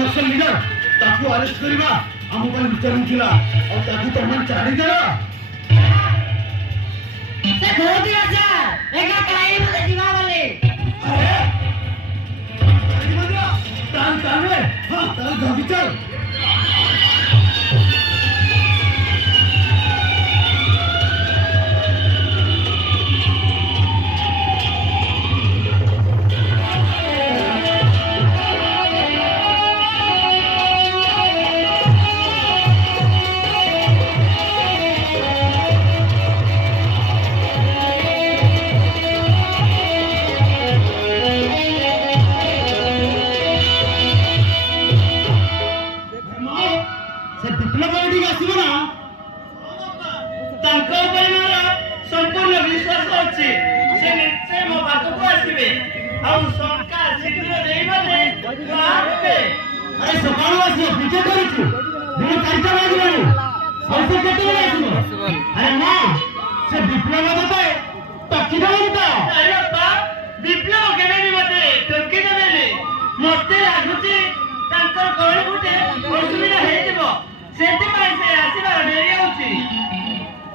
नक्सल लीडर ताकू अरेस्ट करवा आम विचारू थिला और ताकू तमन छाड़ी देला से धोती राजा एका काई मते जीवा वाले अरे तान ताने हां तान घर चल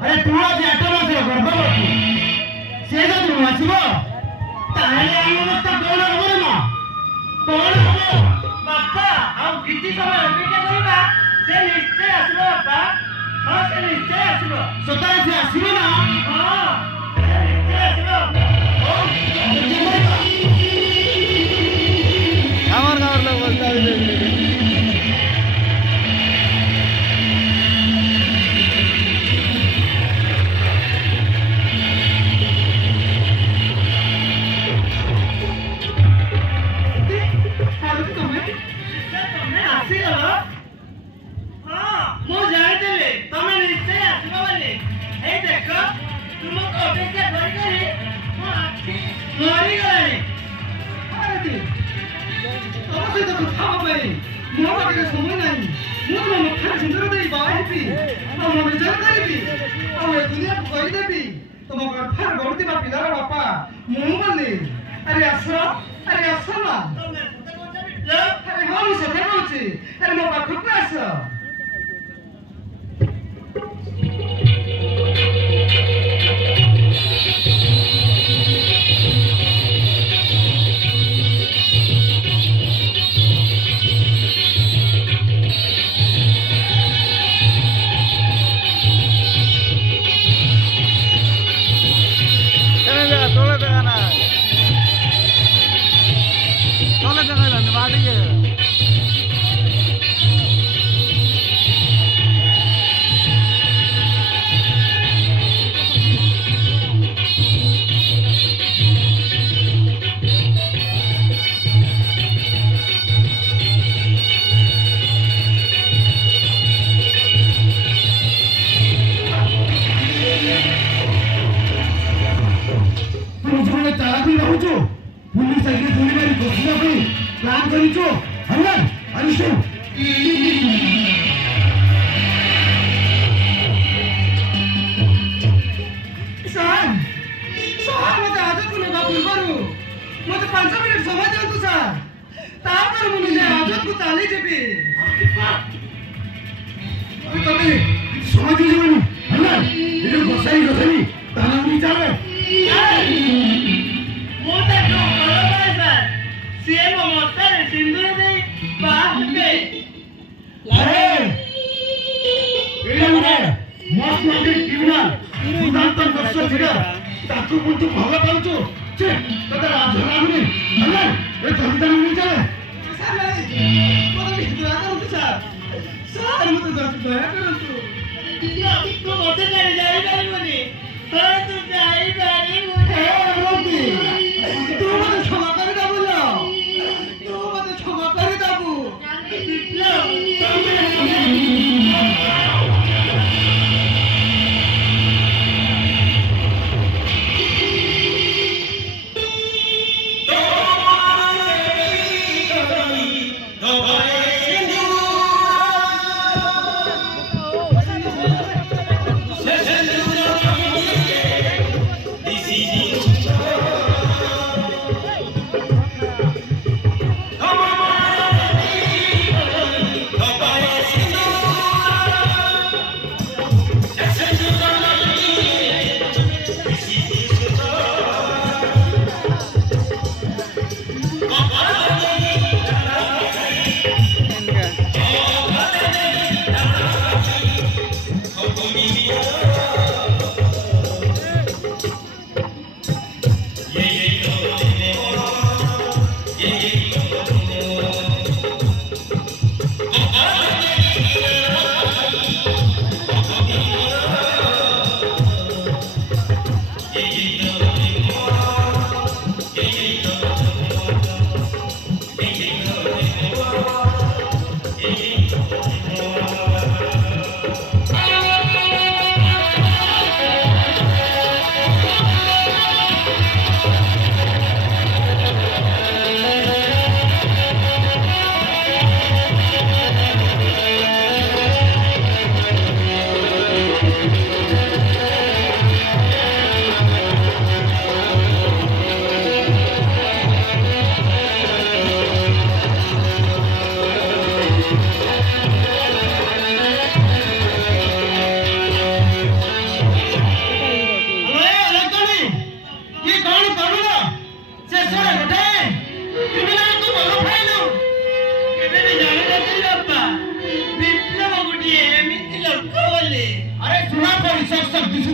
अरे तू आज आटोला से गर्भवती से जा तू आसीबो ताले आइ अवस्था कोन हबो ना कोन हबो बापा आ किछि समय अपेक्षा करिबा से निश्चय आसीबो बापा हां से निश्चय आसीबो सता से आसीबो ना हां निश्चय आसीबो गावर लोग बोलता है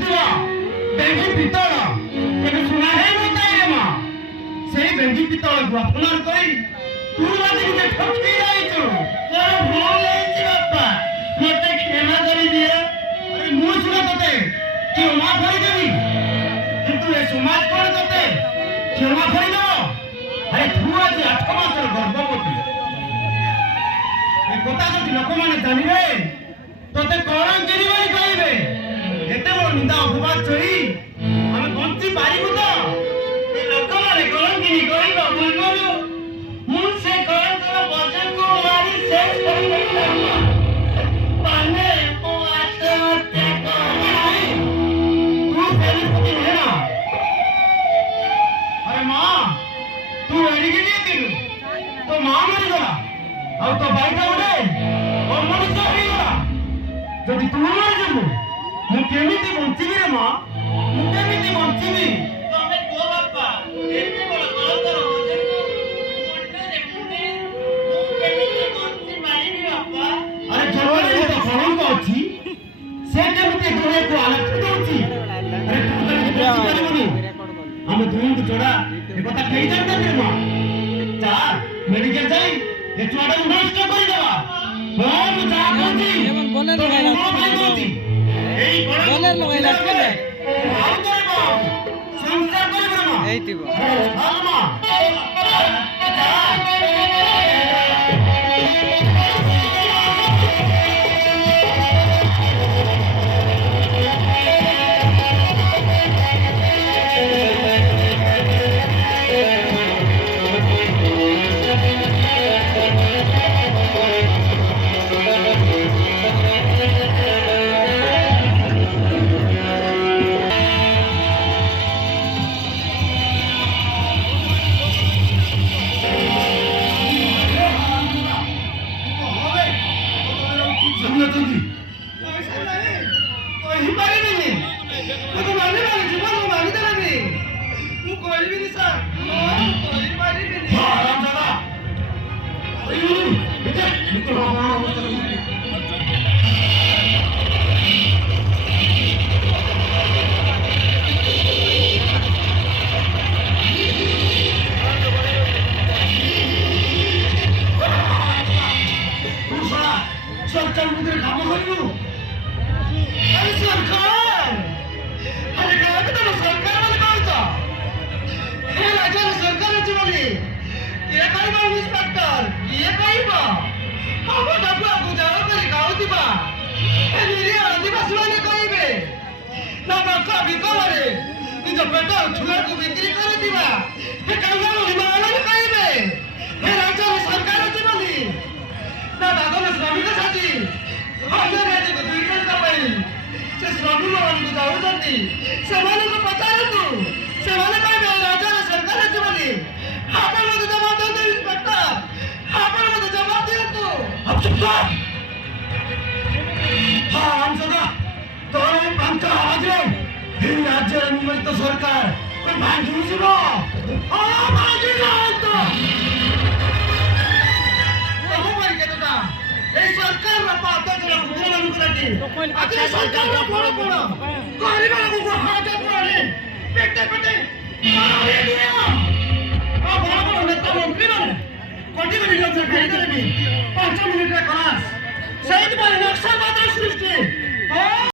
ବସିଥିବ ବେଙ୍ଗି ପିତ୍ତଳ ଏବେ ଶୁଣା ହେଇନଥାଏ ରେ ମା ସେଇ ବେଙ୍ଗି ପିତ୍ତଳକୁ ଆପଣାର କରି ତୁ ଆଜି ନିଜେ ଠକି ଯାଇଛୁ ମୋର ଭୁଲ ହେଇଛି ବାପା ମୋତେ କ୍ଷମା କରିଦିଅ ଆରେ ମୁଁ ସିନା ତତେ କ୍ଷମା କରିଦେବି କିନ୍ତୁ ଏ ସମାଜ କଣ ତତେ କ୍ଷମା କରିଦେବ ଆରେ ତୁ ଆଜି 8 ମାସର ଗର୍ଭବତୀ ଏ କଥା ଯଦି ଲୋକମାନେ ଜାଣିବେ ତତେ କଣ କିରି ବୋଲି କହିବେ ଏତେ ବଡ଼ ନିନ୍ଦା ଅପବାଦ ସହି ଆମେ ବଞ୍ଚି ପାରିବୁ ତ ଏ ଲୋକମାନେ କଣ କିରି କହିବ ପୂର୍ବରୁ ମୁଁ ସେ କଳଙ୍କର ବଜକୁ ମାରି ଶେଷ କରିଦେବି ମାନେ ମୋ ଆତ୍ମହତ୍ୟା କର ତୁ ସେମିତି ନୁହେଁ ନା ଆରେ ମା ତୁ ଏଡ଼ିକି ଦେଇଥିଲୁ ତୋ ମା ମରିଗଲା ଆଉ ତୋ ଭାଇଟା ଗୋଟେ ଅମଣିଷ ହେଇଗଲା ଯଦି ତୁ ମରିଯିବୁ ମୁଁ କେମିତି ବଞ୍ଚିବି ରେ ମା ମୁଁ କେମିତି ବଞ୍ଚିବି ତମେ କୁହ ବାପା ଏତେ ବଡ଼ କଳଙ୍କର ବଜକୁ ମୁଣ୍ଡରେ ପୁଣି ମୁଁ କେମିତି ବଞ୍ଚି ପାରିବି ବାପା ଆରେ ଜୀବନରେ ତ କଳଙ୍କ ଅଛି ସେ କେମିତି ଦୁନିଆକୁ ଆଲୋଚନା ଦଉଛି ଆରେ ତୁ କେମିତି ବଞ୍ଚିପାରିବୁନି ଆମେ ଦୁହିଁକୁ ଛଡ଼ା ଏ କଥା କେହି ଜାଣିଛନ୍ତି ମା ଯା ମେଡିକାଲ ଯାଇ ଏ ଛୁଆଟାକୁ ନଷ୍ଟ କରିଦେବା ହଁ ମୁଁ ଯାହା କହୁଛି ତୋ ମୁଣ୍ଡ ପାଇଁ କହୁଛି ଏଇ ବୋଲେର ଲଗାଇଲା କେବେ? ଆଉ କରିବ ସଂସାର କରିବ ମା ହେଇଥିବ। ହଁ ମା ଜାଣିଛନ୍ତି କହିପାରିବିନି ମୋତେ ମାନିବାନି ଜୀବନକୁ ମାନିଦେବେନି ମୁଁ କହିବିନି ସାର୍ କହିପାରିବିନି ସରକାର ଭିତରେ କାମ କରିବୁ ଆରେ ସରକାର ଆରେ କାହାକୁ ତମ ସରକାର ବୋଲି କହୁଛ ଏ ରାଜ୍ୟର ସରକାର ଅଛି ବୋଲି କିଏ କହିବ ଇନ୍ସପେକ୍ଟର କିଏ କହିବ ଆମ ଡାକୁଆକୁ ଜାଳ କରି ଖାଉଥିବା ଏ ନିରୀହ ଆଦିବାସୀ ମାନେ କହିବେ ନା ବାକ ବିକଳରେ ନିଜ ପେଟ ଛୁଆକୁ ବିକ୍ରି କରୁଥିବା ଏ କାଙ୍ଗାଳ ହିମାଳୟରେ କହିବେ ଏ ରାଜ୍ୟର ସରକାର ଅଛି ବୋଲି ନା ଦାଦନ ଶ୍ରମିକ ସାଥୀ ଅନ୍ୟ ରାଜ୍ୟକୁ 2 ଟଙ୍କା ପାଇଁ ସେ ଶ୍ରମିକମାନଙ୍କୁ ଯାଉଛନ୍ତି ସେମାନଙ୍କୁ ପଚାରନ୍ତୁ ସେମାନେ କହିବେ ରାଜ୍ୟର ସରକାର ଅଛି ବୋଲି ଆପଣ ମୋତେ ଜବାବ ଦିଅନ୍ତୁ ଇନ୍ସପେକ୍ଟର ଆପଣ ମୋତେ ଜବାବ ଦିଅନ୍ତୁ ହଁ ଅଂଶଦା ତୋର ଏ ପାଞ୍ଚ ଆୱାଜରେ ଏହି ରାଜ୍ୟର ନିମିତ୍ତ ସରକାର ଭାଙ୍ଗିଯିବ ହଁ ଭାଙ୍ଗି ଯାଆନ୍ତୁ এই সরকাররা পাতাজরা ভুলମାନଙ୍କୁ রাখি আজ সরকাররা বড় বড় গরিবମାନଙ୍କୁ হাতে করে পেটে পেটে মারে দিও ও বড় বড় নেতা মন্ত্রী মানে কোটি কোটি লোক খাই দেবে 5 মিনিটে ক্লাস সেইভাবে নকশা মাত্র সৃষ্টি